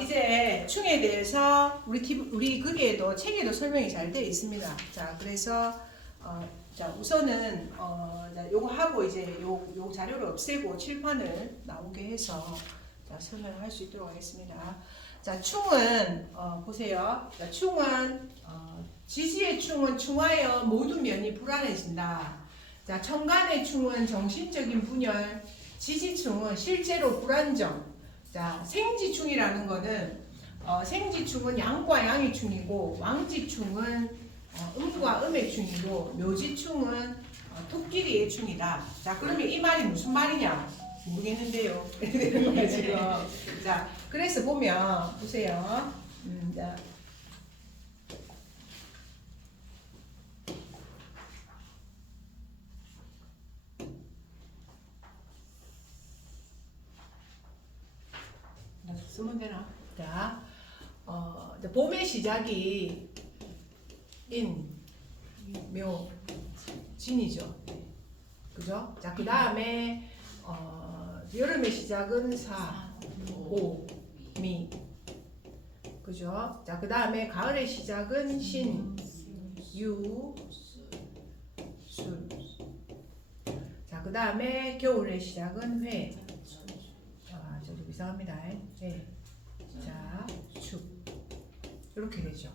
이제 충에 대해서 우리 거기에도 책에도 설명이 잘 되어 있습니다. 자, 그래서 자, 우선은 자, 요거 하고 이제 요 자료를 없애고 칠판을 나오게 해서 자, 설명할 수 있도록 하겠습니다. 자, 충은 보세요. 자, 충은 지지의 충은 충하여 모든 면이 불안해진다. 자, 천간의 충은 정신적인 분열, 지지충은 실제로 불안정. 자, 생지충이라는 거는 생지충은 양과 양의 충이고, 왕지충은 음과 음의 충이고, 묘지충은 토끼리의 충이다. 자, 그러면 이 말이 무슨 말이냐? 모르겠는데요. 지금. 자, 그래서 보면 보세요. 자. 쓰면 되나? 자, 봄의 시작이 묘, 진이죠. 그죠? 자, 그 다음에 여름의 시작은 미. 그죠? 자, 그 다음에 가을의 시작은 유, 술. 자, 그 다음에 겨울의 시작은 좀 이상합니다. 네. 자, 축. 이렇게 되죠.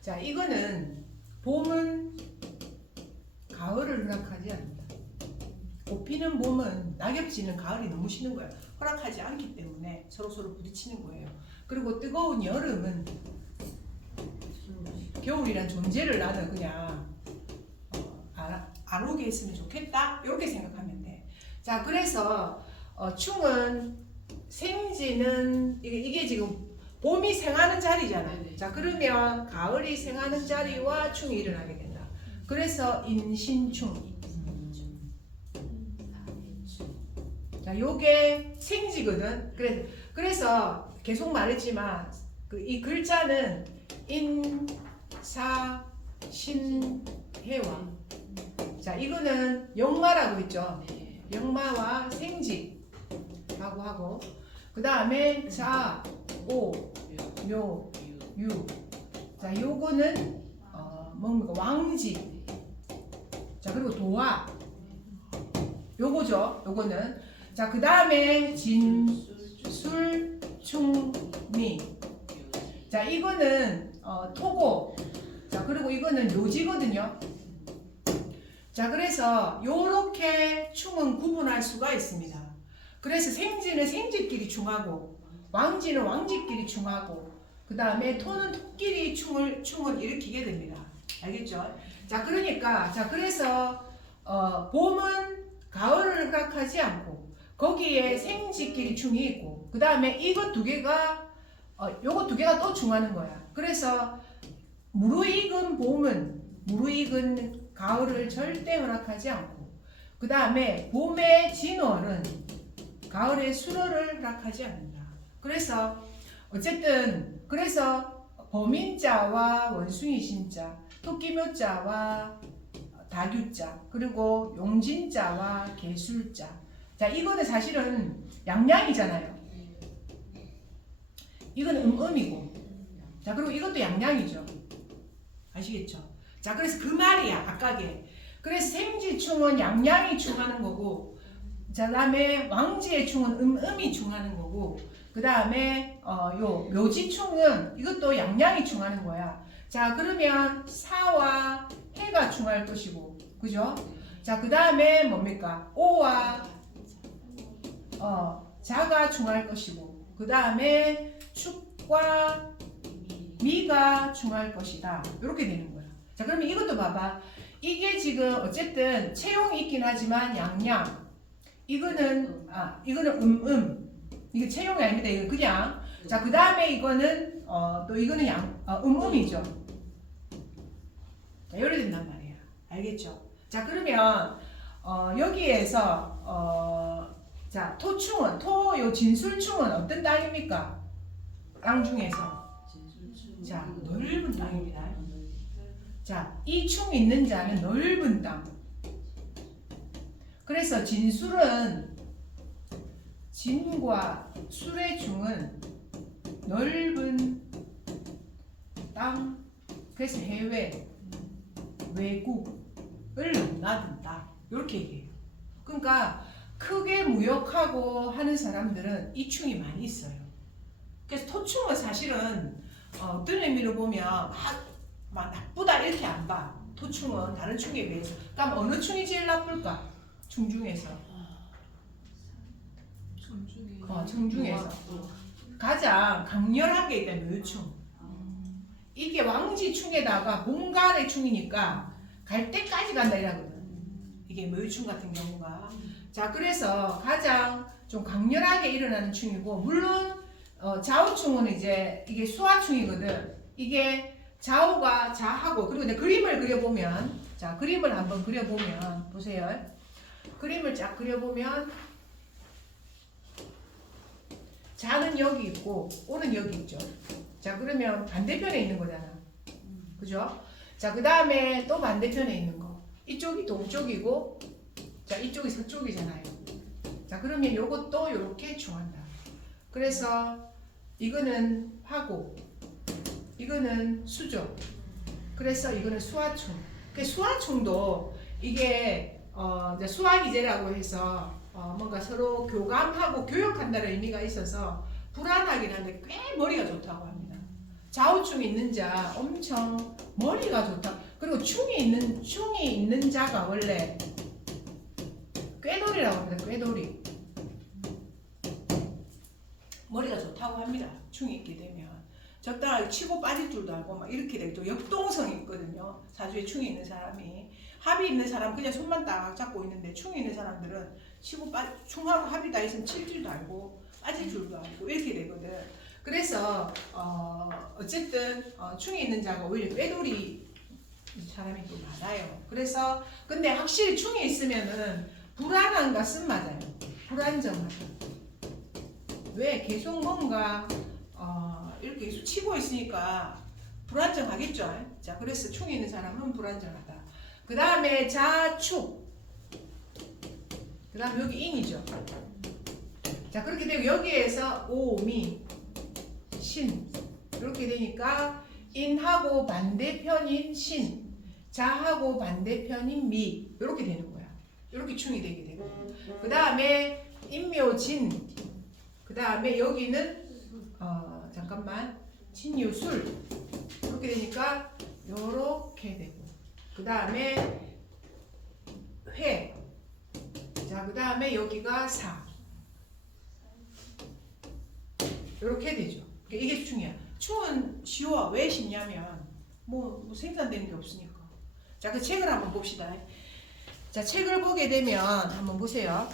자, 이거는 봄은 가을을 허락하지 않는다. 꽃 피는 봄은 낙엽 지는 가을이 너무 싫은 거예요. 허락하지 않기 때문에 서로 부딪히는 거예요. 그리고 뜨거운 여름은 겨울이란 존재를 나는 그냥 안 오게 했으면 좋겠다. 이렇게 생각하면 돼. 자, 그래서 충은 생지는 이게 지금 봄이 생하는 자리잖아요. 자, 그러면 가을이 생하는 자리와 충이 일어나게 된다. 그래서 인신충. 자, 요게 생지거든. 그래서 계속 말했지만 이 글자는 인사신해와. 자, 이거는 역마라고 있죠. 역마와 생지라고 하고. 그 다음에 자, 오, 묘, 유. 자, 요거는 뭡니까? 왕지. 자, 그리고 도화. 요거죠. 요거는. 자, 그 다음에 진, 술, 충, 미. 자, 이거는 토고. 자, 그리고 이거는 묘지거든요. 자, 그래서 요렇게 충은 구분할 수가 있습니다. 그래서 생지는 생지끼리 충하고, 왕지는 왕지끼리 충하고, 그 다음에 토는 토끼리 충을 일으키게 됩니다. 알겠죠? 자, 그러니까, 자, 그래서 봄은 가을을 허락하지 않고, 거기에 생지끼리 충이 있고, 그 다음에 이것 두 개가, 요거 두 개가 또 충하는 거야. 그래서 무르익은 가을을 절대 허락하지 않고, 그 다음에 봄의 진월은 가을의 수로를 허락하지 않는다. 그래서 어쨌든 범인자와 원숭이 신자, 토끼묘자와 다규자, 그리고 용진자와 개술자. 자, 이거는 사실은 양양이잖아요. 이거는 음이고, 자, 그리고 이것도 양양이죠. 아시겠죠? 자, 그래서 그 말이야, 아까게. 그래서 생지충은 양양이 충하는 거고, 자, 그 다음에 왕지의 충은 음이 충하는 거고, 그 다음에 요 묘지충은 이것도 양양이 충하는 거야. 자, 그러면 사와 해가 충할 것이고, 그죠? 자, 그 다음에 뭡니까? 오와 자가 충할 것이고, 그 다음에 축과 미가 충할 것이다. 이렇게 되는 거야. 자, 그러면 이것도 봐봐. 이게 지금 어쨌든 채용이 있긴 하지만 양양. 이거는 이게 채용이 아닙니다. 이거 그냥. 자, 그 다음에 이거는 또 이거는 음이죠. 자, 이렇게 된단 말이야. 알겠죠? 자, 그러면 여기에서 자, 토충은 요 진술충은 어떤 땅입니까? 땅 중에서 자, 넓은 땅입니다. 자, 이 충 있는 자는 넓은 땅. 그래서 진술은 진과 술의 중은 넓은 땅, 그래서 해외, 외국을 넘나든다. 이렇게 얘기해요. 그러니까 크게 무역하고 하는 사람들은 이 충이 많이 있어요. 그래서 토충은 사실은 어떤 의미로 보면 막 나쁘다 이렇게 안 봐. 토충은 다른 충에 비해서. 그럼 어느 충이 제일 나쁠까? 충 중에서. 중 중에서 가장 강렬한 게 있다면 묘충. 이게 왕지충에다가 본간의 충이니까 갈 때까지 간다 이라거든. 이게 묘충 같은 경우가. 자, 그래서 가장 좀 강렬하게 일어나는 충이고, 물론 좌우충은 이제 이게 수화충이거든. 이게 좌우가 자하고, 그리고 이제 그림을 그려보면, 자, 그림을 한번 그려보면 보세요. 그림을 쫙 그려보면 자는 여기 있고 오는 여기 있죠. 자, 그러면 반대편에 있는 거잖아. 그죠? 자, 그 다음에 또 반대편에 있는 거. 이쪽이 동쪽이고, 자, 이쪽이 서쪽이잖아요. 자, 그러면 요것도 요렇게 충한다. 그래서 이거는 화고, 이거는 수죠. 그래서 이거는 수화충. 그 수화충도 이게 수화기제라고 해서 뭔가 서로 교감하고 교역한다는 의미가 있어서 불안하긴 한데 꽤 머리가 좋다고 합니다. 좌우충이 있는 자 엄청 머리가 좋다. 그리고 충이 있는 자가 원래 꾀돌이라고 합니다. 꾀돌이. 머리가 좋다고 합니다. 충이 있게 되면. 적당하게 치고 빠질 줄도 알고 막 이렇게 되고, 또 역동성이 있거든요. 사주에 충이 있는 사람이. 합이 있는 사람 그냥 손만 딱 잡고 있는데, 충이 있는 사람들은 충하고 합이 다 있으면 칠 줄도 알고 빠질 줄도 알고 이렇게 되거든. 그래서 어쨌든 충이 있는 자가 오히려 꾀돌이 사람이 또 많아요. 그래서 근데 확실히 충이 있으면은 불안한 것은 맞아요. 불안정하다. 왜? 계속 뭔가 이렇게 계속 치고 있으니까 불안정하겠죠. 자, 그래서 충이 있는 사람은 불안정하다. 그 다음에 자축. 그 다음 여기 인이죠. 자, 그렇게 되고 여기에서 오미, 신 이렇게 되니까 인하고 반대편인 신, 자하고 반대편인 미 이렇게 되는 거야. 이렇게 충이 되게 되고. 그 다음에 인묘진. 그 다음에 여기는 잠깐만 진유술 이렇게 되니까 요렇게 되고, 그 다음에 회. 자, 그 다음에 여기가 사. 이렇게 되죠. 이게 충이야. 충은 쉬워. 왜 쉽냐면 뭐 생산되는 게 없으니까. 자, 그 책을 한번 봅시다. 자, 책을 보게 되면 한번 보세요.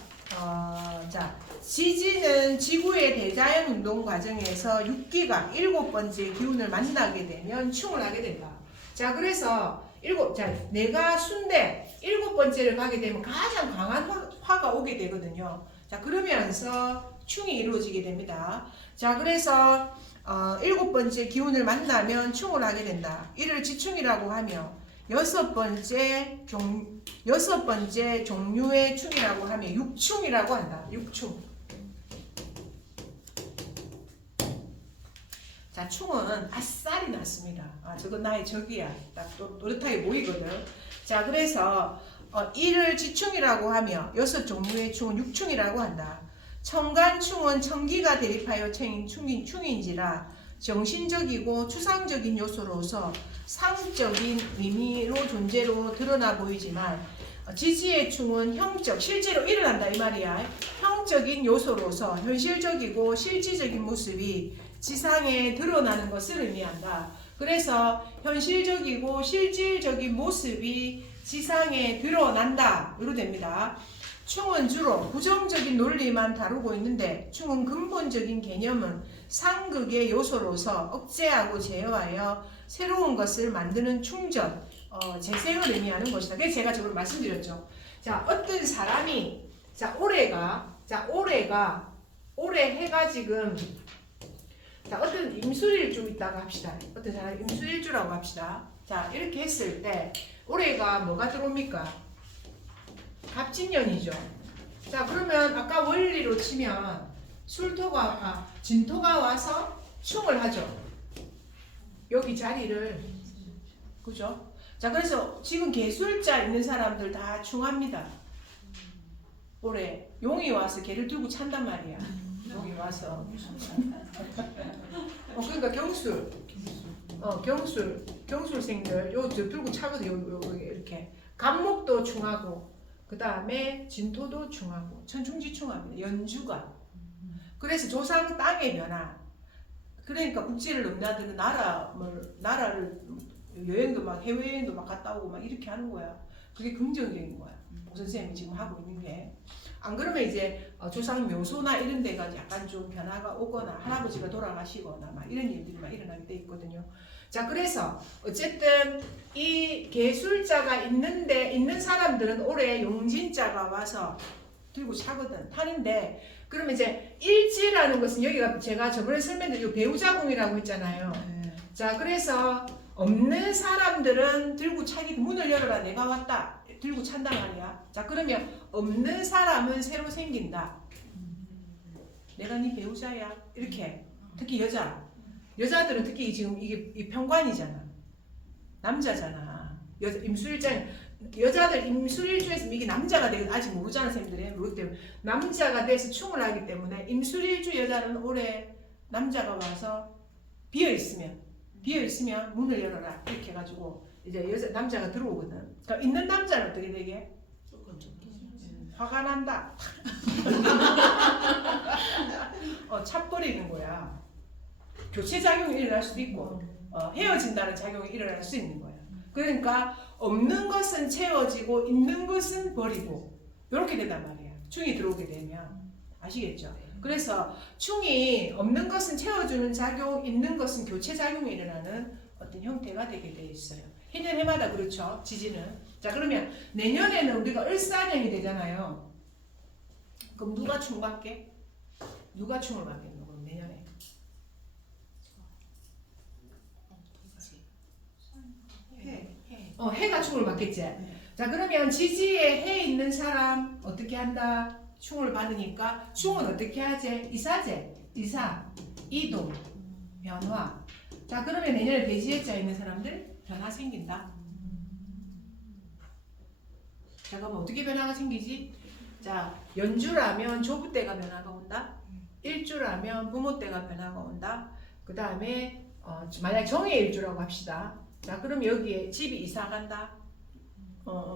자, 지지는 지구의 대자연 운동 과정에서 6기가 7번째 기운을 만나게 되면 충을 하게 된다. 자, 그래서 내가 순대 7번째를 가게 되면 가장 강한 화가 오게 되거든요. 자, 그러면서 충이 이루어지게 됩니다. 자, 그래서 7번째 기운을 만나면 충을 하게 된다. 이를 지충이라고 하며, 여섯 번째 종류의 충이라고 하면 육충이라고 한다. 육충. 자, 충은 아싸리 났습니다. 저건 나의 적이야. 딱 또렷하게 보이거든. 자, 그래서 이를 지충이라고 하며 여섯 종류의 충은 육충이라고 한다. 청간충은 청기가 대립하여 생긴 충인지라 정신적이고 추상적인 요소로서 상적인 의미로 존재로 드러나 보이지만, 지지의 충은 형적, 실제로 일어난다 이 말이야. 형적인 요소로서 현실적이고 실질적인 모습이 지상에 드러나는 것을 의미한다. 그래서 현실적이고 실질적인 모습이 지상에 드러난다. 이로 됩니다. 충은 주로 부정적인 논리만 다루고 있는데, 충은 근본적인 개념은 상극의 요소로서 억제하고 제어하여 새로운 것을 만드는 충전, 재생을 의미하는 것이다. 그래서 제가 저걸 말씀드렸죠. 자, 어떤 사람이, 올해 해가 지금, 자, 어떤 임술일주 있다고 합시다. 어떤 사람이 임술일주라고 합시다. 자, 이렇게 했을 때 올해가 뭐가 들어옵니까? 갑진년이죠. 자, 그러면 아까 원리로 치면 진토가 와서 충을 하죠. 여기 자리를. 그죠? 자, 그래서 지금 개술자 있는 사람들 다 충합니다. 올해 용이 와서 개를 들고 찬단 말이야. 용이 와서. 그러니까 경술생들 요 들고 차거든. 요 이렇게. 간목도 충하고, 그 다음에 진토도 충하고, 천충지충합니다. 연주가. 그래서 조상 땅의 변화. 그러니까 국지를 넘나드는 나라를 여행도 막 해외여행도 막 갔다 오고 막 이렇게 하는 거야. 그게 긍정적인 거야. 오 선생님이 지금 하고 있는 게. 안 그러면 이제 조상 묘소나 이런 데가 약간 좀 변화가 오거나 할아버지가 돌아가시거나 막 이런 일들이 막 일어나게 돼 있거든요. 자, 그래서 어쨌든 이 개술자가 있는 사람들은 올해 용진자가 와서 들고 차거든. 타는데, 그러면 이제 일지라는 것은 여기가 제가 저번에 설명드린 배우자궁이라고 했잖아요. 자, 그래서 없는 사람들은 들고 차기 문을 열어라 내가 왔다 들고 찬단 말이야. 자, 그러면 없는 사람은 새로 생긴다. 내가 네 배우자야 이렇게. 특히 여자들은 특히 지금 이게 이 편관이잖아. 남자잖아. 여자들 임술일주에서 이게 남자가 되고 아직 모르잖아. 쌤들이 모르기 때문에 남자가 돼서 충을 하기 때문에 임술일주 여자는 올해 남자가 와서 비어있으면 문을 열어라 이렇게 해가지고 이제 남자가 들어오거든. 그러니까 있는 남자는 어떻게 되게? 화가 난다. 차버리는 거야. 교체 작용이 일어날 수도 있고 헤어진다는 작용이 일어날 수 있는 거야. 그러니까 없는 것은 채워지고 있는 것은 버리고 이렇게 된단 말이야. 충이 들어오게 되면. 아시겠죠? 그래서 충이 없는 것은 채워주는 작용, 있는 것은 교체 작용이 일어나는 어떤 형태가 되게 돼 있어요. 해년 해마다 그렇죠. 지지는. 자, 그러면 내년에는 우리가 을사년이 되잖아요. 그럼 누가 충 받게? 누가 충을 받겠노? 그럼 내년에. 해가 충을 받겠지. 자, 그러면 지지에 해 있는 사람 어떻게 한다? 충을 받으니까 충은 어떻게 하지? 이사, 이동, 변화. 자, 그러면 내년에 대지해자 있는 사람들 변화 생긴다. 자, 그럼 어떻게 변화가 생기지? 자, 연주라면 조부 때가 변화가 온다. 일주라면 부모 때가 변화가 온다. 그 다음에 만약 정의 일주라고 합시다. 자, 그럼 여기에 집이 이사 간다.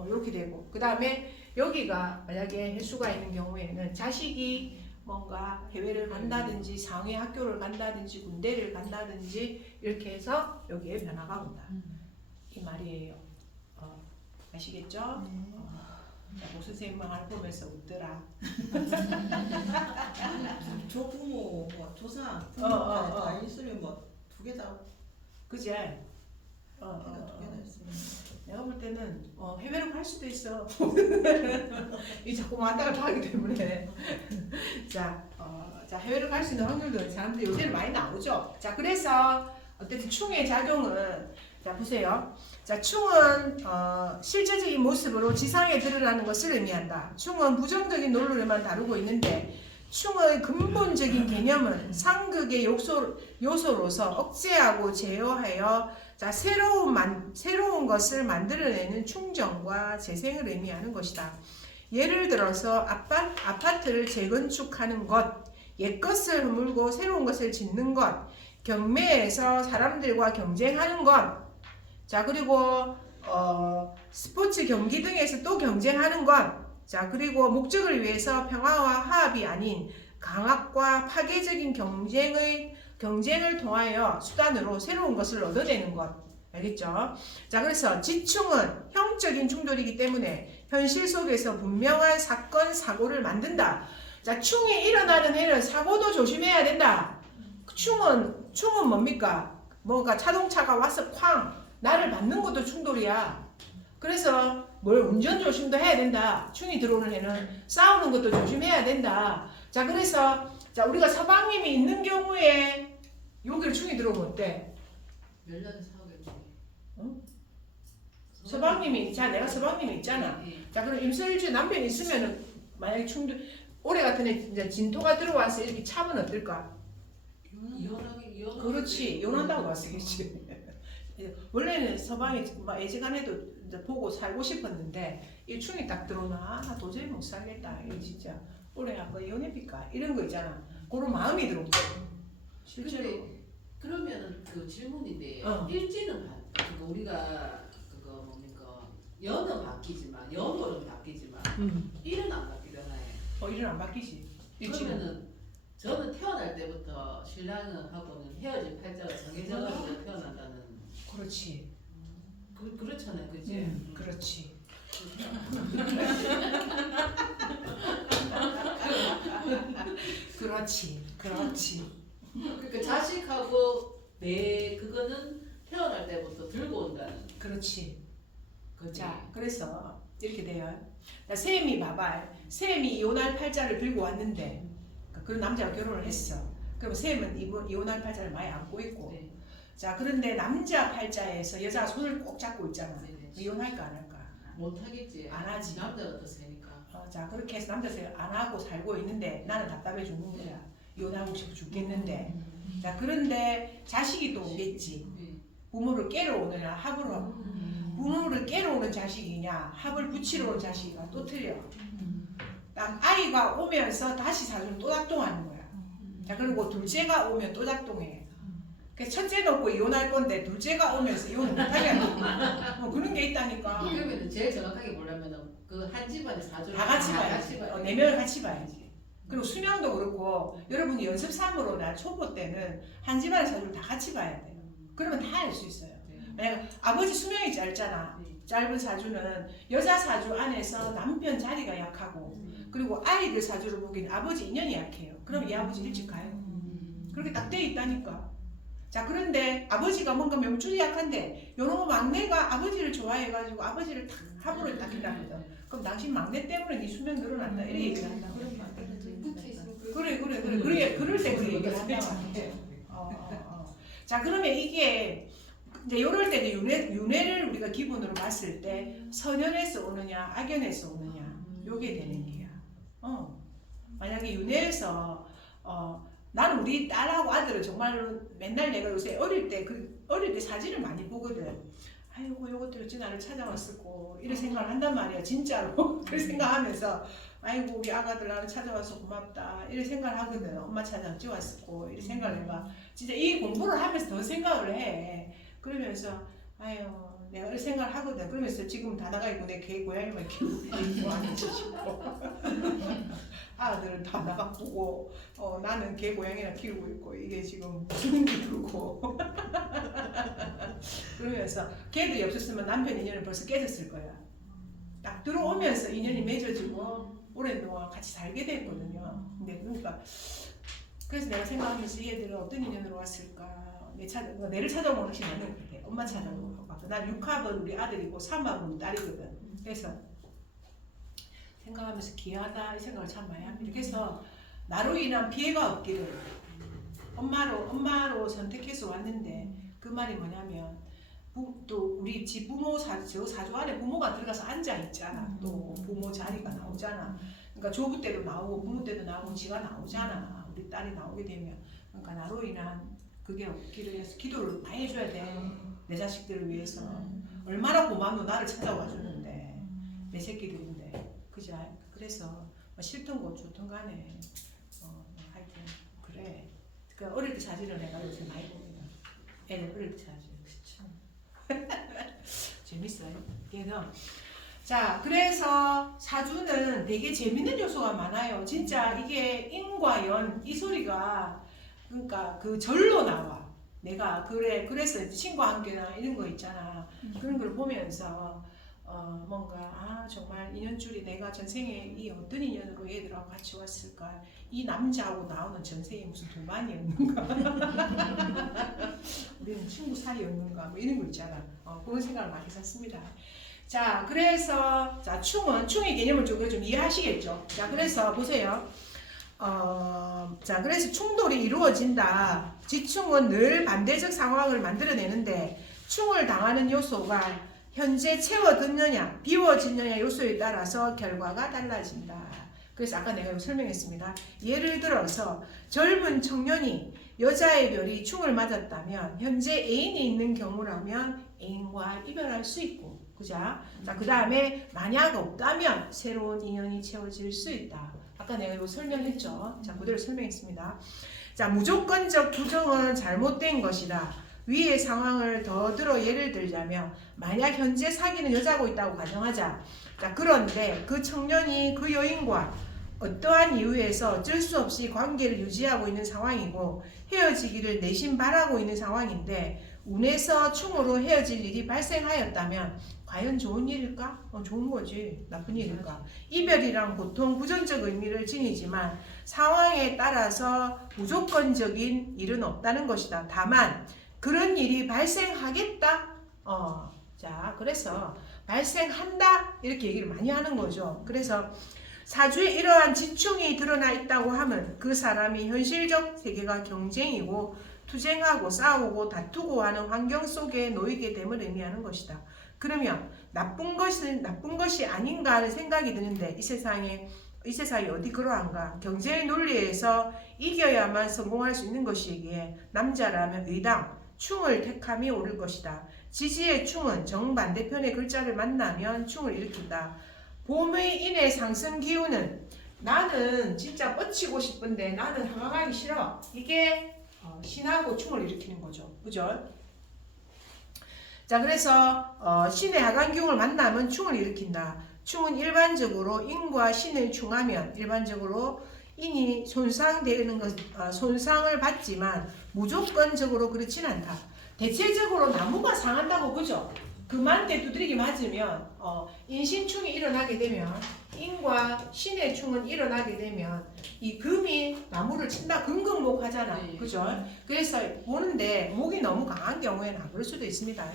이렇게 되고, 그 다음에 여기가 만약에 해수가 있는 경우에는 자식이 뭔가 해외를 간다든지 상해 학교를 간다든지 군대를 간다든지 이렇게 해서 여기에 변화가 온다. 이 말이에요. 아시겠죠? 모 선생님만 보면서 웃더라. 조부모, 조상, 다 있으면 두 개 다. 그제? 두 개 다 있으면. 내가 볼 때는 해외로 갈 수도 있어. 이 자꾸 왔다 갔다 하기 때문에. 자, 해외로 갈 수 있는 확률도 사람들이 요새는 많이 나오죠. 자, 그래서 어쨌든 충의 작용은 자 보세요. 자, 충은 실제적인 모습으로 지상에 드러나는 것을 의미한다. 충은 부정적인 논리를만 다루고 있는데 충의 근본적인 개념은 상극의 요소로서 억제하고 제어하여 자, 새로운 것을 만들어내는 충정과 재생을 의미하는 것이다. 예를 들어서 아파트를 재건축하는 것, 옛것을 허물고 새로운 것을 짓는 것, 경매에서 사람들과 경쟁하는 것, 자, 그리고 스포츠 경기 등에서 또 경쟁하는 것, 자, 그리고 목적을 위해서 평화와 화합이 아닌 강압과 파괴적인 경쟁을 통하여 수단으로 새로운 것을 얻어내는 것. 알겠죠? 자, 그래서 지충은 형적인 충돌이기 때문에 현실 속에서 분명한 사건, 사고를 만든다. 자, 충이 일어나는 해는 사고도 조심해야 된다. 충은 뭡니까? 뭔가 자동차가 와서 쾅 나를 맞는 것도 충돌이야. 그래서 운전 조심도 해야 된다. 충이 들어오는 해는 싸우는 것도 조심해야 된다. 자, 그래서 우리가 서방님이 있는 경우에 여기를 충이 들어오면 어때? 열나는 사오겠지. 서방님이 내가 서방님이 있잖아. 자, 그럼 임술일주 남편이 있으면은 만약에 올해 같은 해 이제 진토가 들어와서 이렇게 차면 어떨까? 이혼하기 그렇지. 이혼한다고 봤어겠지. 원래는 서방이 막 애지간해도 이제 보고 살고 싶었는데 이 충이 딱 들어오나 나 도저히 못 살겠다. 이거 진짜 올해 아까 이혼해볼까 이런 거 있잖아. 그런 마음이 들어. 실제로. 그러면 그 질문인데 어. 일지는 그거 우리가 그거 뭡니까 연은 바뀌지만 연월은 바뀌지만 일은 안 바뀌잖아요. 일은 안 바뀌지. 일찍은. 그러면은 저는 태어날 때부터 신랑하고는 헤어질 팔자가 정해져가지고 태어난다는 그렇지. 그렇잖아요, 그치? 그렇지. 그렇지. 그렇지. 그러니까 자식하고 내 그거는 태어날 때부터 들고 온다는 그렇지. 거지. 자, 그래서 이렇게 돼요. 나 셈이 봐봐. 셈이 이혼할 팔자를 들고 왔는데 그 남자가 결혼을 했어. 그럼 셈은 이혼할 팔자를 많이 안고 있고. 네. 자, 그런데 남자 팔자에서 여자가 손을 꼭 잡고 있잖아. 네네. 이혼할까 안 할까? 못하겠지. 안 하지. 남자가 더 세니까. 자, 그렇게 해서 남자가 안 하고 살고 있는데 나는 답답해 죽는 거야. 이혼하고 싶어 죽겠는데. 자, 그런데 자식이 또 오겠지. 네. 부모를 깨러 오느냐 합으로. 부모를 깨러 오는 자식이냐 합을 붙이러 오는 자식이가 또 틀려. 딱 아이가 오면서 다시 사주는 또 작동하는 거야. 자, 그리고 둘째가 오면 또 작동해. 그 첫째 놓고 이혼할 건데 둘째가 오면서 이혼을 못하게 하는 거야. 뭐 그런 게 있다니까. 그러면 제일 정확하게 보려면은 그 한 집안의 사주를 다 같이 봐야지. 봐야지. 네 명을 같이 봐야지. 그리고 수명도 그렇고 여러분이 연습삼으로나 초보 때는 한 집안의 사주를 다 같이 봐야 돼요. 그러면 다 알 수 있어요. 네. 만약 아버지 수명이 짧잖아. 네. 짧은 사주는 여자 사주 안에서 남편 자리가 약하고 그리고 아이들 사주를 보기엔 아버지 인연이 약해요. 그럼 이 아버지 일찍 가요. 그렇게 딱 돼 있다니까. 자, 그런데 아버지가 뭔가 명줄이 약한데 요놈의 막내가 아버지를 좋아해가지고 아버지를 탁 합으로 딱 해놨거든. 그럼 당신 막내 때문에 네 수명 늘어난다 이렇게 얘기를 한다. 그래 그럴 때 그 얘기를 한다. 자, 그러면 이게 이제 요럴 때 윤회를 우리가 기본으로 봤을 때 선연에서 오느냐 악연에서 오느냐 요게 되는 게야. 만약에 윤회에서 나는 우리 딸하고 아들을 정말로 맨날 내가 요새 어릴 때 사진을 많이 보거든. 아이고 요것들 어찌 나를 찾아왔을꼬 이런 생각을 한단 말이야 진짜로. 그런 생각하면서 아이고 우리 아가들 나를 찾아와서 고맙다 이런 생각을 하거든. 엄마 찾아 어찌 왔을꼬 이런 생각을 해봐. 진짜 이 공부를 하면서 더 생각을 해. 그러면서 아유 내가 이런 생각을 하거든. 그러면서 지금 다 나가 있고 내 개 고양이만 키우고 아니지 싶고 아들은 다 나가보고 나는 개 고양이나 키우고 있고 이게 지금 무슨 게 들고 그러면서 걔들이 없었으면 남편 인연을 벌써 깨졌을 거야. 딱 들어오면서 인연이 맺어지고 오랜 동안 같이 살게 됐거든요. 근데 그러니까 그래서 내가 생각하면서 이 애들은 어떤 인연으로 왔을까. 내를 찾아오는 것이 나는 그래. 엄마 찾아오고 난 6합은 우리 아들이고 3합은 우리 딸이거든. 그래서 생각하면서 기이하다 이 생각을 참 많이 합니다. 그래서 나로 인한 피해가 없기를 엄마로 선택해서 왔는데 그 말이 뭐냐면 또 우리 집 부모 저 사주 안에 부모가 들어가서 앉아 있잖아. 또 부모 자리가 나오잖아. 그러니까 조부 때도 나오고 부모 때도 나오고 지가 나오잖아. 우리 딸이 나오게 되면 그러니까 나로 인한 그게 없기를 해서 기도를 많이 해줘야 돼. 내 자식들을 위해서 얼마나 고맙노 나를 찾아와 주는데 내 새끼들인데 그지? 그래서 뭐 싫든 거 좋든 간에 하여튼 그래. 그 어릴 때 사진을 내가 요새 많이 봅니다. 애들 어릴 때 사진. 재밌어요. 그래서 자, 그래서 사주는 되게 재밌는 요소가 많아요. 진짜 이게 인과 연 이 소리가 그러니까 그 절로 나와. 내가 그래서 신과 함께나 이런 거 있잖아. 그런 걸 보면서 뭔가 정말 인연줄이 내가 전생에 이 어떤 인연으로 얘들하고 같이 왔을까. 이 남자하고 나오는 전생에 무슨 도만이었는가. 우리는 친구 사이였는가 뭐 이런 거 있잖아. 그런 생각을 많이 했습니다. 자, 그래서 자 충의 개념을 좀 이해하시겠죠. 자, 그래서 보세요. 자, 그래서 충돌이 이루어진다. 지충은 늘 반대적 상황을 만들어내는데 충을 당하는 요소가 현재 채워듣느냐 비워지느냐 요소에 따라서 결과가 달라진다. 그래서 아까 내가 이거 설명했습니다. 예를 들어서 젊은 청년이 여자의 별이 충을 맞았다면 현재 애인이 있는 경우라면 애인과 이별할 수 있고, 그죠? 자, 그 다음에 만약 없다면 새로운 인연이 채워질 수 있다. 아까 내가 이거 설명했죠. 자, 그대로 설명했습니다. 자, 무조건적 부정은 잘못된 것이다. 위의 상황을 더 들어 예를 들자면 만약 현재 사귀는 여자고 있다고 가정하자. 자, 그런데 그 청년이 그 여인과 어떠한 이유에서 어쩔 수 없이 관계를 유지하고 있는 상황이고 헤어지기를 내심 바라고 있는 상황인데 운에서 충으로 헤어질 일이 발생하였다면 과연 좋은 일일까? 좋은 거지. 나쁜 일일까? 이별이란 보통 부정적 의미를 지니지만 상황에 따라서 무조건적인 일은 없다는 것이다. 다만 그런 일이 발생하겠다. 자, 그래서 발생한다 이렇게 얘기를 많이 하는 거죠. 그래서 사주에 이러한 지충이 드러나 있다고 하면 그 사람이 현실적 세계가 경쟁이고 투쟁하고 싸우고 다투고 하는 환경 속에 놓이게 됨을 의미하는 것이다. 그러면 나쁜 것이 아닌가 하는 생각이 드는데 이 세상이 어디 그러한가? 경제의 논리에서 이겨야만 성공할 수 있는 것이기에 남자라면 의당, 충을 택함이 옳을 것이다. 지지의 충은 정반대편의 글자를 만나면 충을 일으킨다. 봄의 인의 상승 기운은 나는 진짜 뻗치고 싶은데 나는 하강하기 싫어. 이게 신하고 충을 일으키는 거죠. 그죠? 자, 그래서 신의 하강 기운을 만나면 충을 일으킨다. 충은 일반적으로 인과 신을 충하면 일반적으로 인이 손상을 받지만 무조건적으로 그렇진 않다. 대체적으로 나무가 상한다고 보죠. 금한테 두드리기 맞으면 인신충이 일어나게 되면 인과 신의 충은 일어나게 되면 이 금이 나무를 친다. 금극목 하잖아. 네. 그죠? 그래서 보는데 목이 너무 강한 경우에는 그럴 수도 있습니다.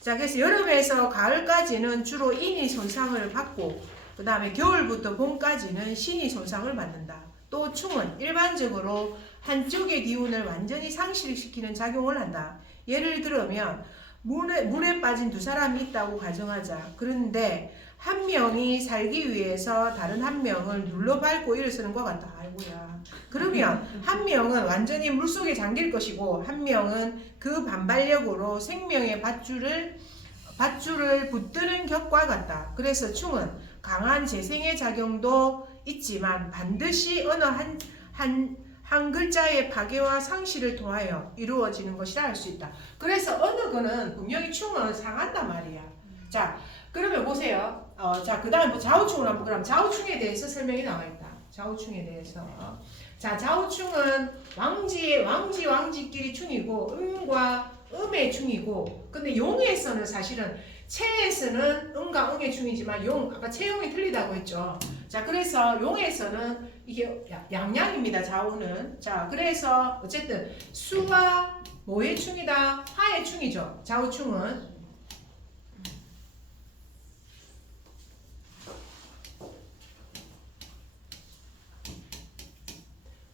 자, 그래서 여름에서 가을까지는 주로 인이 손상을 받고 그 다음에 겨울부터 봄까지는 신이 손상을 받는다. 또 충은 일반적으로 한쪽의 기운을 완전히 상실시키는 작용을 한다. 예를 들면 물에 빠진 두 사람이 있다고 가정하자. 그런데 한 명이 살기 위해서 다른 한 명을 눌러 밟고 일어서는 것 같다. 아이고야. 그러면 한 명은 완전히 물속에 잠길 것이고 한 명은 그 반발력으로 생명의 밧줄을 붙드는 격과 같다. 그래서 충은 강한 재생의 작용도 있지만 반드시 어느 한 글자의 파괴와 상실을 통하여 이루어지는 것이라 할 수 있다. 그래서 어느 거는 분명히 충은 상한단 말이야. 자, 그러면 보세요. 자, 그 다음 좌우충을 한번 그럼 좌우충에 대해서 설명이 나와 있다. 좌우충에 대해서. 자, 좌우충은 왕지끼리 충이고 음과 음의 충이고 근데 용에서는 사실은 체에서는 음과 음의 충이지만 아까 체용이 틀리다고 했죠. 자, 그래서 용에서는 이게 양양입니다. 좌우는. 자, 그래서 어쨌든 수와 뭐의 충이다? 화의 충이죠. 좌우충은.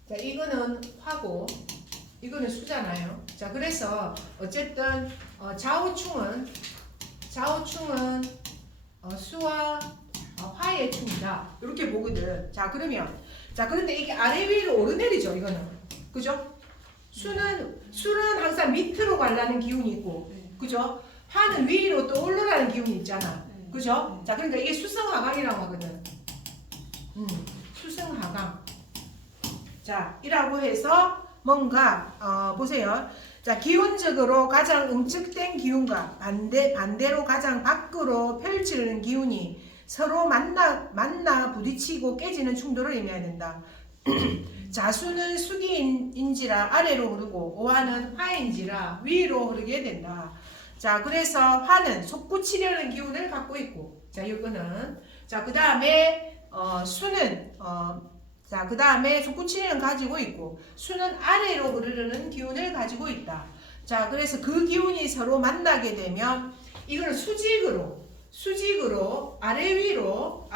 자, 이거는 화고 이거는 수잖아요. 자, 그래서 어쨌든 좌우충은 수와 화의 충이다. 이렇게 보거든. 자, 그러면 그런데 이게 아래 위로 오르내리죠. 이거는. 그죠? 수는 항상 밑으로 가려는 기운이 있고, 그죠? 화는 위로 또 올라가는 기운이 있잖아. 그죠? 자, 그러니까 이게 수성하강이라고 하거든. 수성하강. 자, 이라고 해서 뭔가 보세요. 자, 기운적으로 가장 응축된 기운과 반대로 가장 밖으로 펼치는 기운이 서로 만나 부딪히고 깨지는 충돌을 의미해야 된다. 자수는 수기인지라 아래로 흐르고 오화는 화인지라 위로 흐르게 된다. 자, 그래서 화는 솟구치려는 기운을 갖고 있고, 자, 이거는 그 다음에 수는 그 다음에 솟구치려는 가지고 있고 수는 아래로 흐르는 기운을 가지고 있다. 자, 그래서 그 기운이 서로 만나게 되면 이거는 수직으로 아래 위로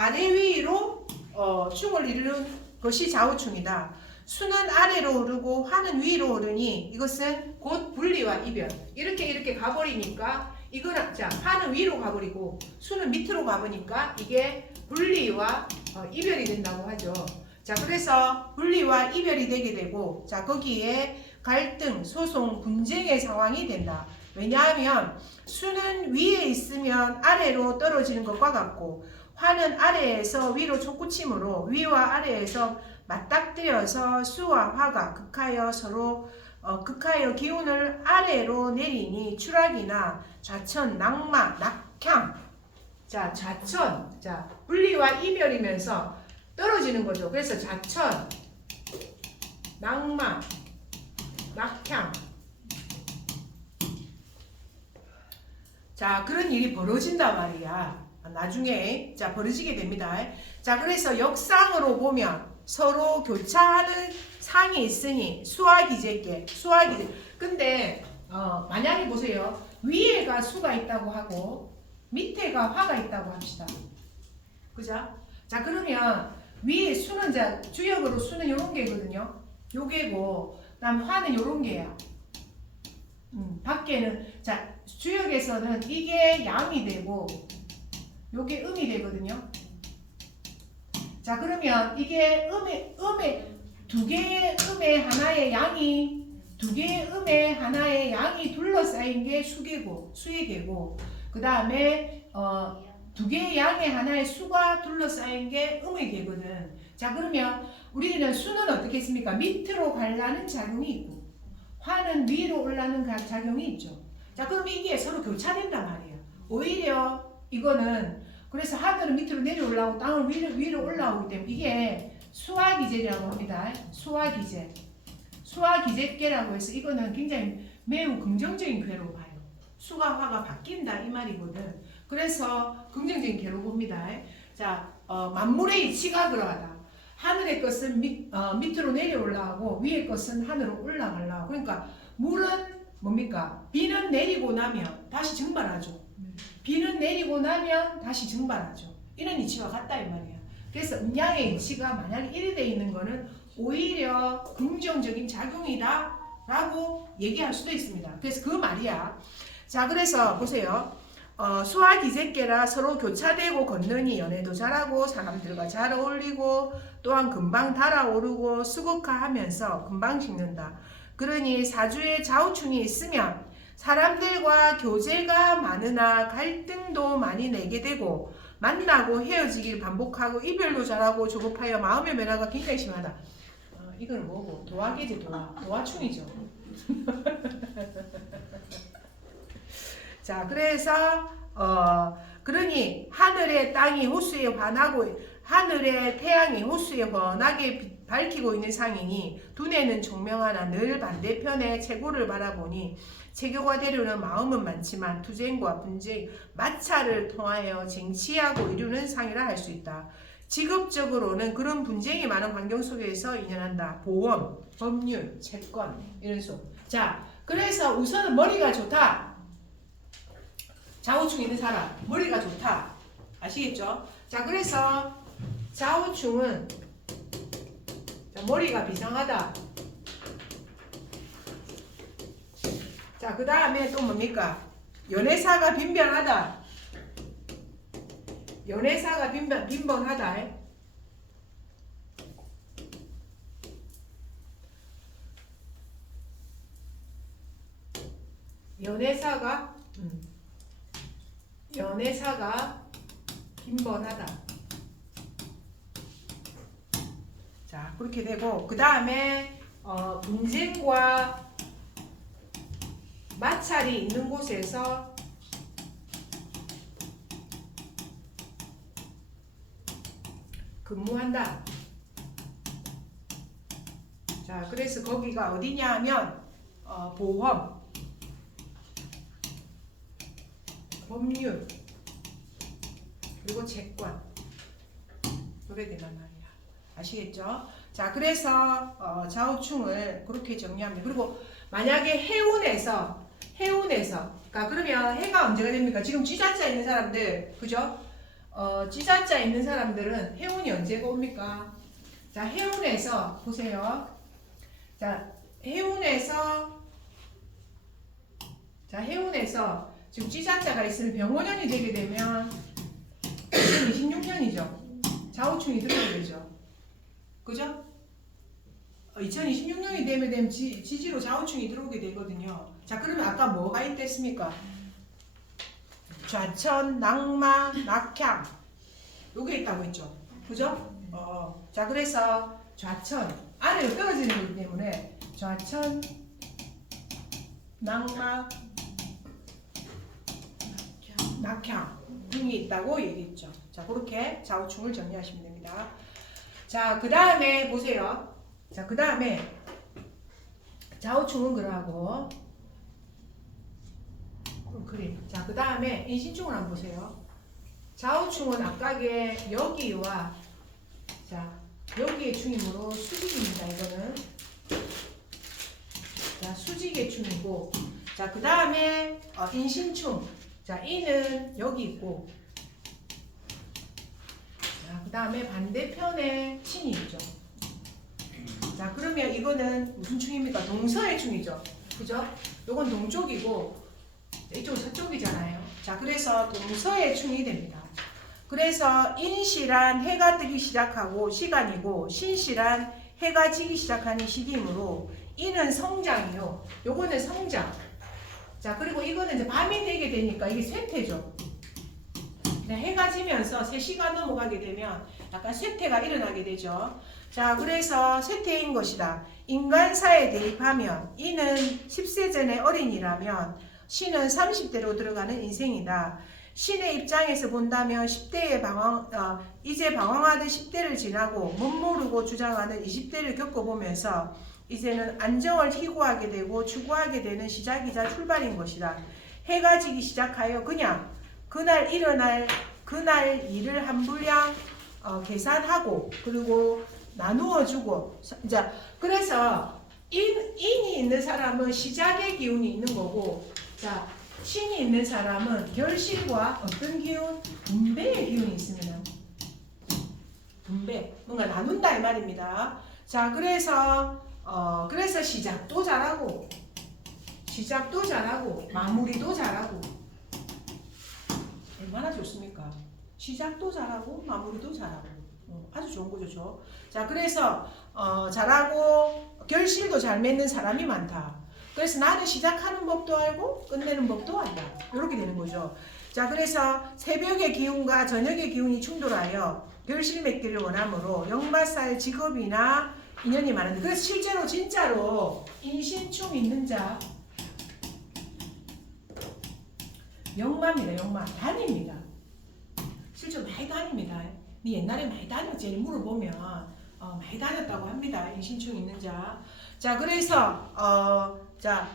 충을 이루는 것이 좌우충이다. 수는 아래로 흐르고 화는 위로 흐르니 이것은 곧 분리와 이별. 이렇게 가버리니까 이거는 화는 위로 가버리고 수는 밑으로 가버리니까 이게 분리와 이별이 된다고 하죠. 자, 그래서 분리와 이별이 되게 되고, 자, 거기에 갈등, 소송, 분쟁의 상황이 된다. 왜냐하면 수는 위에 있으면 아래로 떨어지는 것과 같고, 화는 아래에서 위로 솟구치므로 위와 아래에서 맞닥뜨려서 수와 화가 극하여 서로 극하여 기운을 아래로 내리니 추락이나 좌천, 낙마, 낙향. 자, 좌천. 자, 분리와 이별이면서 떨어지는 거죠. 그래서 좌천, 낙마, 낙향. 자, 그런 일이 벌어진단 말이야. 나중에 자 벌어지게 됩니다. 자, 그래서 역상으로 보면 서로 교차하는 상이 있으니 수화기제께 수화기제. 근데 만약에 보세요. 위에가 수가 있다고 하고 밑에가 화가 있다고 합시다. 그죠? 자, 그러면 위에 수는 자 주역으로 수는 요런 개거든요. 요게고 그다음 화는 요런 개야. 밖에는 자 주역에서는 이게 양이 되고 요게 음이 되거든요. 자, 그러면 이게 음의 두 개의 음의 하나의 양이 두 개의 음의 하나의 양이 둘러싸인 게 수의 개고 그 다음에 두 개의 양의 하나의 수가 둘러싸인 게 음의 개거든. 자, 그러면 우리는 수는 어떻게 했습니까? 밑으로 가려는 작용이 있고 화는 위로 올라는 작용이 있죠. 자, 그럼 이게 서로 교차된단 말이야. 오히려 이거는 그래서 하늘은 밑으로 내려올라오고 땅은 위로 올라오기 때문에 이게 수화기제라고 합니다. 수화기제. 수화기제계라고 해서 이거는 굉장히 매우 긍정적인 궤로 봐요. 수가 화가 바뀐다 이 말이거든. 그래서 긍정적인 궤로 봅니다. 자, 만물의 이치가 그러하다. 하늘의 것은 밑으로 내려올라가고 위의 것은 하늘로 올라가려고. 그러니까 물은 뭡니까? 비는 내리고 나면 다시 증발하죠. 비는 내리고 나면 다시 증발하죠. 이런 이치와 같다 이 말이야. 그래서 음양의 이치가 만약에 1이 돼 있는 거는 오히려 긍정적인 작용이다 라고 얘기할 수도 있습니다. 그래서 그 말이야. 자, 그래서 보세요. 수화기제께라 서로 교차되고 걷느니 연애도 잘하고 사람들과 잘 어울리고 또한 금방 달아오르고 수국화하면서 금방 식는다. 그러니 사주에 좌우충이 있으면 사람들과 교제가 많으나 갈등도 많이 내게 되고 만나고 헤어지길 반복하고 이별도 잘하고 조급하여 마음의 변화가 굉장히 심하다. 이건 뭐고? 도화계지 도화충이죠. 자, 그래서 그러니 하늘의 땅이 호수에 환하고 하늘의 태양이 호수에 환하게 밝히고 있는 상이니 두뇌는 총명하나 늘 반대편의 체구를 바라보니 체교가 되려는 마음은 많지만 투쟁과 분쟁, 마찰을 통하여 쟁취하고 이루는 상이라 할 수 있다. 직업적으로는 그런 분쟁이 많은 환경 속에서 인연한다. 보험, 법률, 채권 이런 속. 자, 그래서 우선은 머리가 좋다. 좌우충 있는 사람 머리가 좋다. 아시겠죠? 자, 그래서 좌우충은 머리가 비상하다. 자, 그 다음에 또 뭡니까? 연애사가 빈번하다. 연애사가 빈번하다. 연애사가 빈번하다. 자, 그렇게 되고 그 다음에 분쟁과 마찰이 있는 곳에서 근무한다. 자, 그래서 거기가 어디냐 하면 보험, 법률, 그리고 채권 그래 되단 말이야. 아시겠죠? 자, 그래서 좌우충을 그렇게 정리합니다. 그리고 만약에 해운에서 그러니까 그러면 해가 언제가 됩니까? 지금 쥐자자 있는 사람들, 그죠? 쥐자자 있는 사람들은 해운이 언제가 옵니까? 자, 해운에서 보세요. 자, 해운에서 지금 쥐자자가 있으면 병원년이 되게 되면 2026년이죠. 좌우충이 들어오게 되죠. 그죠? 2026년이 되면 지지로 좌우충이 들어오게 되거든요. 자, 그러면 아까 뭐가 있댔습니까? 좌천, 낙마, 낙향. 요게 있다고 했죠. 그죠? 자, 그래서 좌천, 아래로 떨어지는 거기 때문에 좌천, 낙마, 낙향이 있다고 얘기했죠. 자, 그렇게 좌우충을 정리하시면 됩니다. 자, 그 다음에 보세요. 자, 그 다음에 좌우충은 그러하고 그림. 자, 그 다음에 인신충을 한번 보세요. 좌우충은 아까게 여기와 자, 여기의 충이므로 수직입니다. 이거는 자, 수직의 충이고, 자, 그 다음에 인신충. 자, 이는 여기 있고, 자, 그 다음에 반대편에 친이 있죠. 자, 그러면 이거는 무슨 충입니까? 동서의 충이죠. 그죠? 요건 동쪽이고, 이쪽은 서쪽이잖아요. 자, 그래서 동서의 충이 됩니다. 그래서 인시란 해가 뜨기 시작하고 시간이고, 신시란 해가 지기 시작하는 시기이므로, 이는 성장이요. 요거는 성장. 자, 그리고 이거는 이제 밤이 되게 되니까 이게 쇠퇴죠. 해가 지면서 3시가 넘어가게 되면 약간 쇠퇴가 일어나게 되죠. 자, 그래서 쇠퇴인 것이다. 인간사에 대입하면 이는 10세 전의 어린이라면 신은 30대로 들어가는 인생이다. 신의 입장에서 본다면 10대에 이제 방황하듯 10대를 지나고 멋모르고 주장하는 20대를 겪어보면서 이제는 안정을 희구하게 되고 추구하게 되는 시작이자 출발인 것이다. 해가 지기 시작하여 그냥 그날 일어날 그날 일을 한 분량 계산하고 그리고 나누어 주고 자 그래서 인이 있는 사람은 시작의 기운이 있는 거고 자 신이 있는 사람은 결실과 어떤 기운? 분배의 기운이 있습니다. 분배 뭔가 나눈다 이 말입니다. 자 그래서 시작도 잘하고 마무리도 잘하고 얼마나 좋습니까? 시작도 잘하고 마무리도 잘하고 아주 좋은 거죠. 자 그래서 잘하고 결실도 잘 맺는 사람이 많다. 그래서 나는 시작하는 법도 알고 끝내는 법도 안다. 이렇게 되는 거죠. 자 그래서 새벽의 기운과 저녁의 기운이 충돌하여 결실 맺기를 원하므로 역마살 직업이나 인연이 많은데 그래서 실제로 진짜로 인신충 있는 자 역마입니다. 역마 다닙니다. 실제로 많이 다닙니다. 네 옛날에 많이 다녔지 물어보면 많이 다녔다고 합니다. 인신충 있는 자. 자 그래서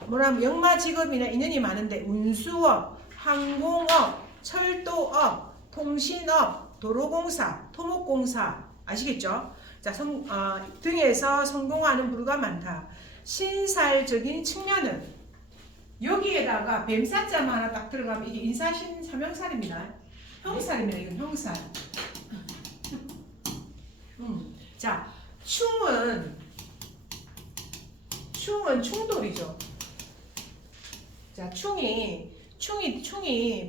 뭐라면 역마 직업이나 인연이 많은데 운수업, 항공업, 철도업, 통신업, 도로공사, 토목공사 아시겠죠? 자 등에서 성공하는 부류가 많다. 신살적인 측면은 여기에다가 뱀사자만 하나 딱 들어가면 이게 인사신 삼형살입니다. 형살입니다. 이건 형살. 자, 충은 충돌이죠. 자, 충이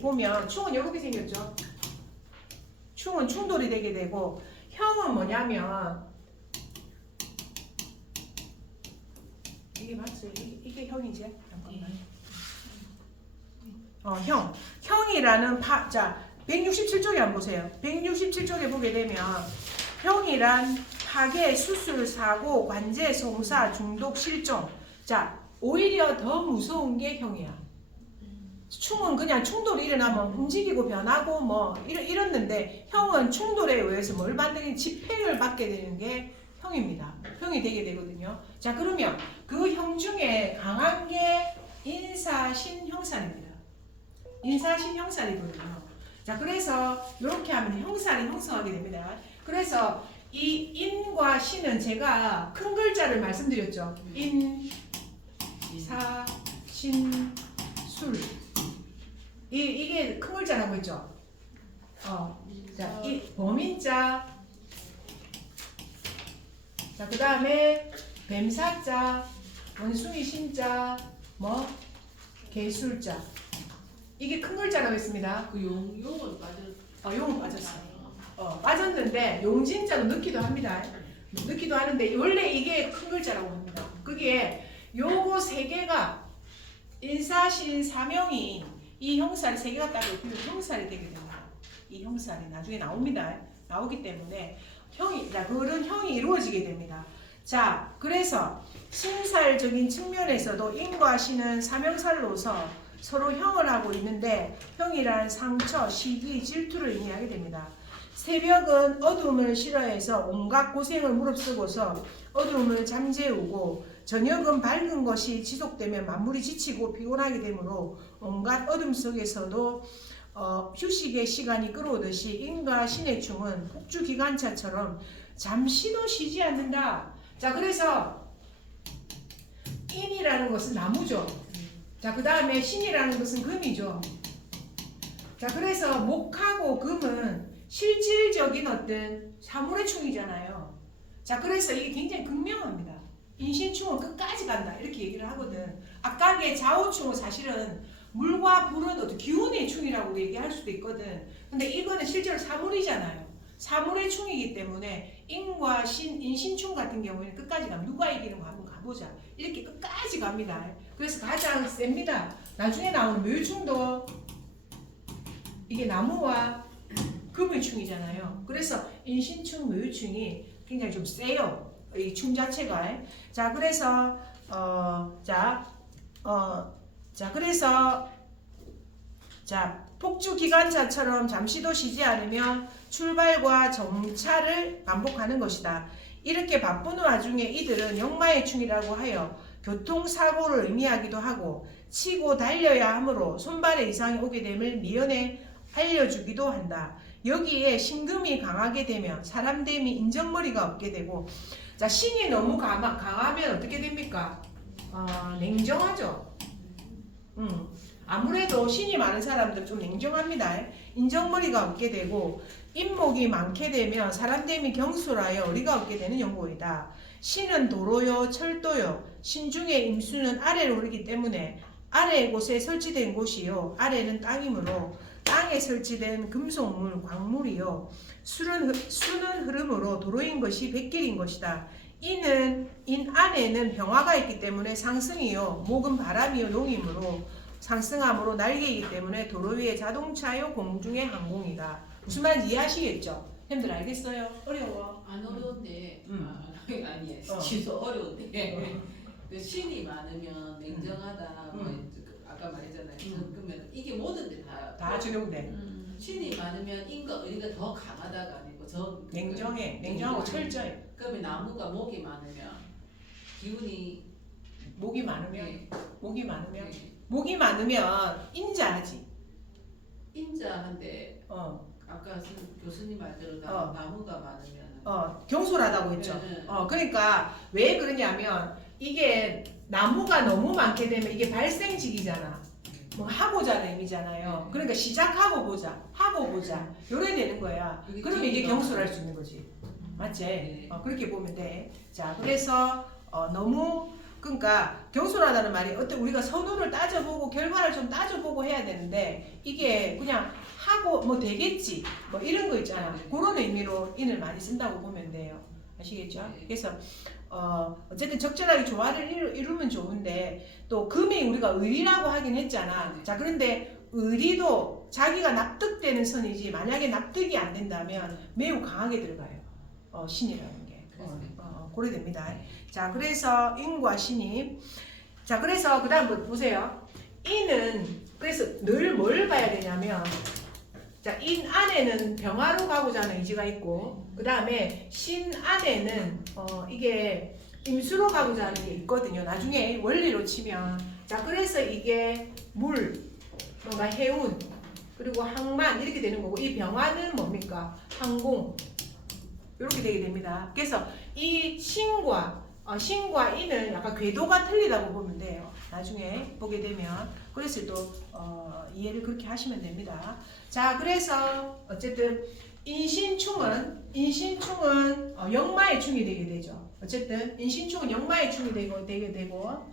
보면 충은 이렇게 생겼죠. 충은 충돌이 되게 되고 형은 뭐냐면 이게 맞죠? 이게 형이지? 잠깐만. 형이라는 자 167쪽에 한번 보세요. 167쪽에 보게 되면 형이란 파괴, 수술, 사고, 관제, 송사, 중독, 실종. 자 오히려 더 무서운 게 형이야. 충은 그냥 충돌이 일어나면 움직이고 변하고 뭐 이랬는데 형은 충돌에 의해서 뭘 받는 집행을 받게 되는 게 형입니다. 형이 되게 되거든요. 자 그러면 그 형 중에 강한 게 인사신형살입니다. 인사신형살이거든요. 자 그래서 이렇게 하면 형살이 형성하게 됩니다. 그래서 이 인과 신은 제가 큰 글자를 말씀드렸죠. 인, 사, 신, 술. 이게 큰 글자라고 했죠. 자, 이 범인자. 자, 그 다음에 뱀사자, 원숭이 신자, 개술자. 이게 큰 글자라고 했습니다. 그 용은 빠졌어요. 용은 빠졌어요. 빠졌는데 용진자도 넣기도 합니다. 넣기도 하는데 원래 이게 큰 글자라고 합니다. 그게 요거 세 개가 인사신 사명이 이 형살이 세 개가 따로 형살이 되게 됩니다. 이 형살이 나중에 나옵니다. 나오기 때문에 그런 형이 이루어지게 됩니다. 자, 그래서 신살적인 측면에서도 인과 신은 사명살로서 서로 형을 하고 있는데 형이란 상처, 시기, 질투를 의미하게 됩니다. 새벽은 어둠을 싫어해서 온갖 고생을 무릅쓰고서 어둠을 잠재우고 저녁은 밝은 것이 지속되면 만물이 지치고 피곤하게 되므로 온갖 어둠 속에서도 휴식의 시간이 끌어오듯이 인과 신의 충은 폭주기관차처럼 잠시도 쉬지 않는다. 자, 그래서 인이라는 것은 나무죠. 자, 그 다음에 신이라는 것은 금이죠. 자, 그래서 목하고 금은 실질적인 어떤 사물의 충이잖아요. 자, 그래서 이게 굉장히 극명합니다. 인신충은 끝까지 간다 이렇게 얘기를 하거든. 아까의 좌우충은 사실은 물과 불은 어떤 기운의 충이라고 얘기할 수도 있거든. 근데 이거는 실제로 사물이잖아요. 사물의 충이기 때문에 인과 신, 인신충 같은 경우에는 끝까지 가면 누가 이기는 거 한번 가보자. 이렇게 끝까지 갑니다. 그래서 가장 셉니다. 나중에 나오는 묘충도 이게 나무와 금의 충이잖아요. 그래서 인신충, 묘충이 굉장히 좀 세요. 이 충 자체가. 자, 그래서 폭주 기관차처럼 잠시도 쉬지 않으며 출발과 정차를 반복하는 것이다. 이렇게 바쁜 와중에 이들은 역마의 충이라고 하여 교통사고를 의미하기도 하고 치고 달려야 하므로 손발에 이상이 오게 됨을 미연에 알려주기도 한다. 여기에 신금이 강하게 되면 사람됨이 인정머리가 없게 되고, 자, 신이 너무 강하면 어떻게 됩니까? 냉정하죠. 아무래도 신이 많은 사람들 좀 냉정합니다. 인정머리가 없게 되고 인목이 많게 되면 사람됨이 경솔하여 어리가 없게 되는 연고이다. 신은 도로요 철도요 신중의 임수는 아래로 오르기 때문에 아래 곳에 설치된 곳이요 아래는 땅이므로 땅에 설치된 금속물 광물이요 수는 흐름으로 도로인 것이 백길인 것이다. 인 안에는 병화가 있기 때문에 상승이요 목은 바람이요 용이므로 상승함으로 날개이기 때문에 도로 위에 자동차요 공중의 항공이다. 무슨 말인지 이해하시겠죠? 형들 알겠어요? 어려워? 안 어려운데 아니 취소 어려운데 그 신이 많으면 냉정하다 아까 말했잖아요. 그러면 이게 모든 데 다 적용돼. 신이 많으면 인과 의리가 더 강하다가 아니고 저 냉정해. 냉정하고 철저해. 그러면 나무가 목이 많으면 기운이 목이 많으면 네. 목이 많으면 인자하지. 인자한데 아까 교수님 말대로 나무가 많으면 경솔하다고 했죠. 네. 그러니까 왜 그러냐면 이게 나무가 너무 많게 되면 이게 발생직이잖아. 뭐 하고자는 의미잖아요. 그러니까 시작하고 보자, 하고 보자, 요래 되는 거야. 그러면 이게 경솔할 수 있는 거지, 맞지? 네. 그렇게 보면 돼. 자, 그래서 너무 그러니까 경솔하다는 말이 어떤 우리가 선호를 따져보고 결과를 좀 따져보고 해야 되는데 이게 그냥 하고 뭐 되겠지 뭐 이런 거 있잖아. 그런 의미로 인을 많이 쓴다고 보면 돼요. 아시겠죠? 그래서 어쨌든 적절하게 조화를 이루면 좋은데 또 금이 우리가 의리라고 하긴 했잖아. 자, 그런데 의리도 자기가 납득되는 선이지 만약에 납득이 안 된다면 매우 강하게 들어가요. 신이라는 게. 고려됩니다. 자, 그래서 인과 신이 자, 그래서 그 다음 보세요. 인은 그래서 늘 뭘 봐야 되냐면 자, 인 안에는 병화로 가고자 하는 의지가 있고 그 다음에 신 안에는 이게 임수로 가고자 하는 게 있거든요. 나중에 원리로 치면 자, 그래서 이게 물, 뭔가 해운 그리고 항만 이렇게 되는 거고 이 병화는 뭡니까? 항공 이렇게 되게 됩니다. 그래서 이 신과 인을 약간 궤도가 틀리다고 보면 돼요. 나중에 보게 되면 그래서 또 이해를 그렇게 하시면 됩니다. 자, 그래서 어쨌든 인신충은 역마의 충이 되게 되죠. 어쨌든 인신충은 역마의 충이 되게 되고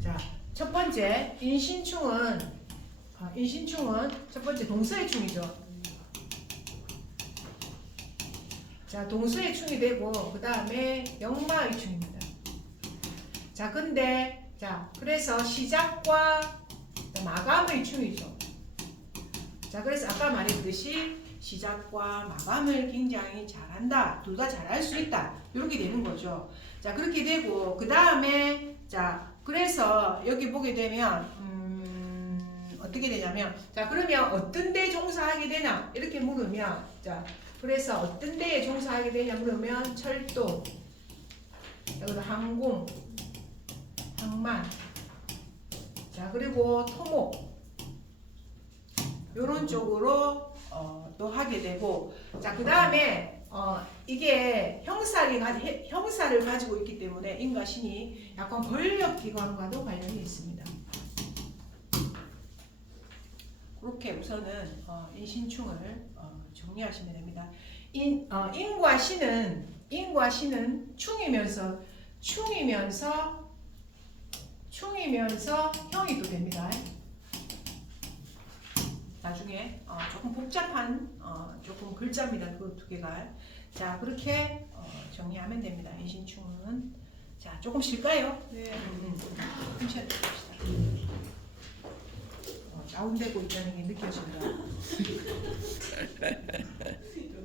자, 첫 번째 인신충은 인신충은 첫 번째 동서의 충이죠. 자, 동서의 충이 되고 그 다음에 역마의 충입니다. 자, 근데 자, 그래서 시작과 마감의 충이죠. 자, 그래서 아까 말했듯이 시작과 마감을 굉장히 잘한다. 둘 다 잘할 수 있다. 이렇게 되는 거죠. 자, 그렇게 되고 그 다음에 자, 그래서 여기 보게 되면 어떻게 되냐면 자, 그러면 어떤 데 종사하게 되나 이렇게 물으면 자, 그래서 어떤 데에 종사하게 되냐 물으면 철도, 그리고 항공, 항만, 자, 그리고 토목 이런 쪽으로 또 하게 되고 자, 그 다음에 이게 형사를 가지고 있기 때문에 인과 신이 약간 권력기관과도 관련이 있습니다. 그렇게 우선은 인신충을 정리하시면 됩니다. 인과 신은 충이면서 형이 또 됩니다. 나중에 조금 복잡한 조금 글자입니다. 그 두 개가. 자, 그렇게 정리하면 됩니다. 인신충은. 자, 조금 쉴까요? 네. 좀 쉬어봅시다. 다운되고 있다는 게 느껴진다.